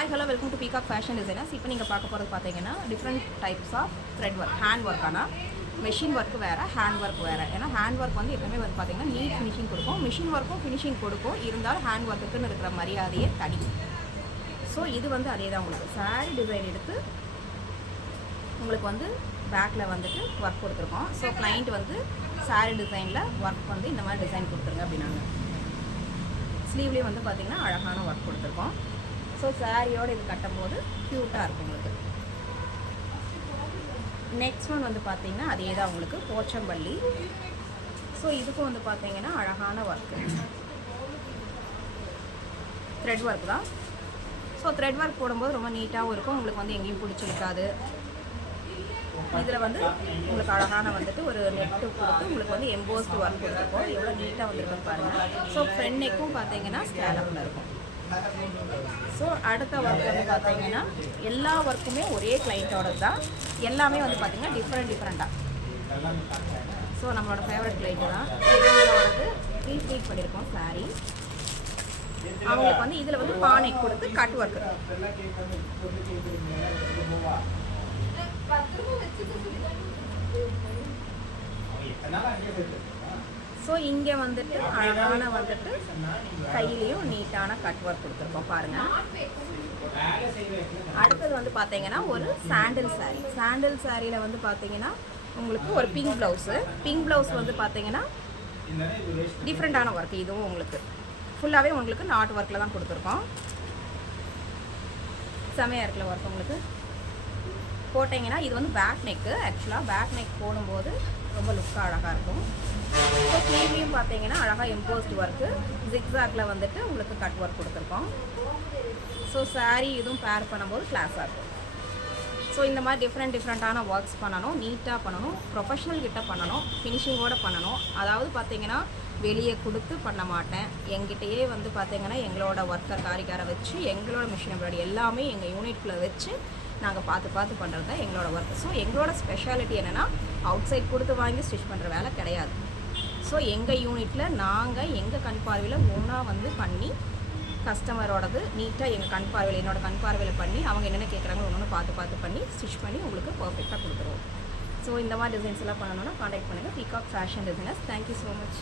Hi hello welcome to Peacock Fashion Designers. இப்போ நீங்கள் பார்க்க போகிறது பார்த்தீங்கன்னா different types of thread work. Hand work, ஆனால் மெஷின் ஒர்க்கு வேறு, ஹேண்ட் ஒர்க் வேறு. ஏன்னா ஹேண்ட் ஒர்க் வந்து எப்பவுமே வந்து பார்த்தீங்கன்னா நீட் ஃபினிஷிங் கொடுக்கும், மிஷின் ஒர்க்கும் ஃபினிஷிங் கொடுக்கும். இருந்தாலும் ஹேண்ட் ஒர்க்குன்னு இருக்கிற மரியாதையே தனி. ஸோ இது வந்து அதே தான். உங்களுக்கு சாரீ டிசைன் எடுத்து உங்களுக்கு வந்து பேக்கில் வந்துட்டு ஒர்க் கொடுத்துருக்கோம். ஸோ கிளைண்ட் வந்து சாரீ டிசைனில் ஒர்க் வந்து இந்த மாதிரி டிசைன் கொடுத்துருங்க அப்படின்னாங்க. ஸ்லீவ்லேயும் வந்து பார்த்திங்கன்னா அழகான ஒர்க் கொடுத்துருக்கோம். ஸோ சாரியோடு இது கட்டும்போது க்யூட்டாக இருக்கும் உங்களுக்கு. நெக்ஸ்ட் ஒன் வந்து பார்த்திங்கன்னா அதே தான் உங்களுக்கு போச்சம்பள்ளி. ஸோ இதுக்கும் வந்து பார்த்திங்கன்னா அழகான ஒர்க்கு, த்ரெட் ஒர்க் தான். ஸோ த்ரெட் ஒர்க் போடும்போது ரொம்ப நீட்டாகவும் இருக்கும், உங்களுக்கு வந்து எங்கேயும் பிடிச்சிருக்காது. இதில் வந்து உங்களுக்கு அழகான வந்துட்டு ஒரு நெட்டு கொடுத்து உங்களுக்கு வந்து எம்போஸ்டு ஒர்க் கொடுத்துருக்கோம். எவ்வளோ நீட்டாக வந்துருக்குன்னு பாருங்கள். ஸோ ஃப்ரண்ட் நெக்கும் பார்த்தீங்கன்னா ஸ்கேலப்பில் இருக்கும். ஸோ அடுத்த ஒர்க் வந்து பார்த்தீங்கன்னா எல்லா ஒர்க்குமே ஒரே கிளைண்ட்டோட தான். எல்லாமே வந்து பார்த்திங்கன்னா டிஃப்ரெண்ட்டாக. ஸோ நம்மளோட ஃபேவரட் கிளைண்ட்டு தான். இவங்களோடது ரீஃப்ளீட் பண்ணியிருக்கோம் சாரீ. அவங்களுக்கு வந்து இதில் வந்து பானை கொடுத்து கட் ஒர்க்கு. ஸோ இங்கே வந்துட்டு அழகான வந்துட்டு கையிலையும் நீட்டான கட் ஒர்க் கொடுத்துருக்கோம் பாருங்கள். அடுத்தது வந்து பார்த்தீங்கன்னா ஒரு சாண்டில் சாரீ. சாண்டில் சாரியில் வந்து பார்த்தீங்கன்னா உங்களுக்கு ஒரு பிங்க் ப்ளவுஸு. பிங்க் ப்ளவுஸ் வந்து பார்த்தீங்கன்னா டிஃப்ரெண்ட்டான ஒர்க். இதுவும் உங்களுக்கு ஃபுல்லாகவே உங்களுக்கு நாட் ஒர்க்கில் தான் கொடுத்துருக்கோம். செமையாக இருக்குல்ல ஒர்க் உங்களுக்கு போட்டிங்கன்னா. இது வந்து பேக் நெக்கு. ஆக்சுவலாக பேக் நெக் போடும்போது ரொம்ப லுக்காக அழகாக இருக்கும். ஸோ ஸ்லீவ்லேயும் பார்த்தீங்கன்னா அழகாக எம்போஸ்டு ஒர்க்கு, ஜிக்ஸாக்ல வந்துட்டு உங்களுக்கு கட் ஒர்க் கொடுத்துருக்கோம். ஸோ சாரீ இதுவும் பேர் பண்ணும்போது கிளாஸாக இருக்கும். ஸோ இந்த மாதிரி டிஃப்ரெண்ட்டான ஒர்க்ஸ் பண்ணணும், நீட்டாக பண்ணணும், ப்ரொஃபஷ்னல் கிட்ட பண்ணணும், ஃபினிஷிங்கோடு பண்ணணும். அதாவது பார்த்தீங்கன்னா வெளியே கொடுத்து பண்ண மாட்டேன். எங்கிட்டயே வந்து பார்த்தீங்கன்னா எங்களோட ஒர்க்கர் காரிக்காரை வச்சு எங்களோட மிஷின் எம்ப்ராய்டரி எல்லாமே எங்கள் யூனிட்குள்ளே வச்சு நாங்கள் பார்த்து பண்ணுறது தான் எங்களோட ஒர்க். ஸோ எங்களோட ஸ்பெஷாலிட்டி என்னென்னா அவுட் சைட் கொடுத்து வாங்கி ஸ்டிச் பண்ணுற வேலை கிடையாது. ஸோ எங்கள் யூனிட்டில் நாங்கள் எங்கள் கண் பார்வையில் ஒன்றா வந்து பண்ணி கஸ்டமரோடது நீட்டாக எங்கள் கண் பார்வையில் என்னோடய கண் பார்வையில் பண்ணி அவங்க என்னென்ன கேட்குறாங்க ஒன்று பார்த்து பண்ணி ஸ்டிச் பண்ணி உங்களுக்கு பர்ஃபெக்டாக கொடுத்துருவோம். ஸோ இந்த மாதிரி டிசைன்ஸ் எல்லாம் பண்ணணுன்னா காண்டாக்ட் பண்ணுங்கள் peacock Fashion designers. Thank you so much.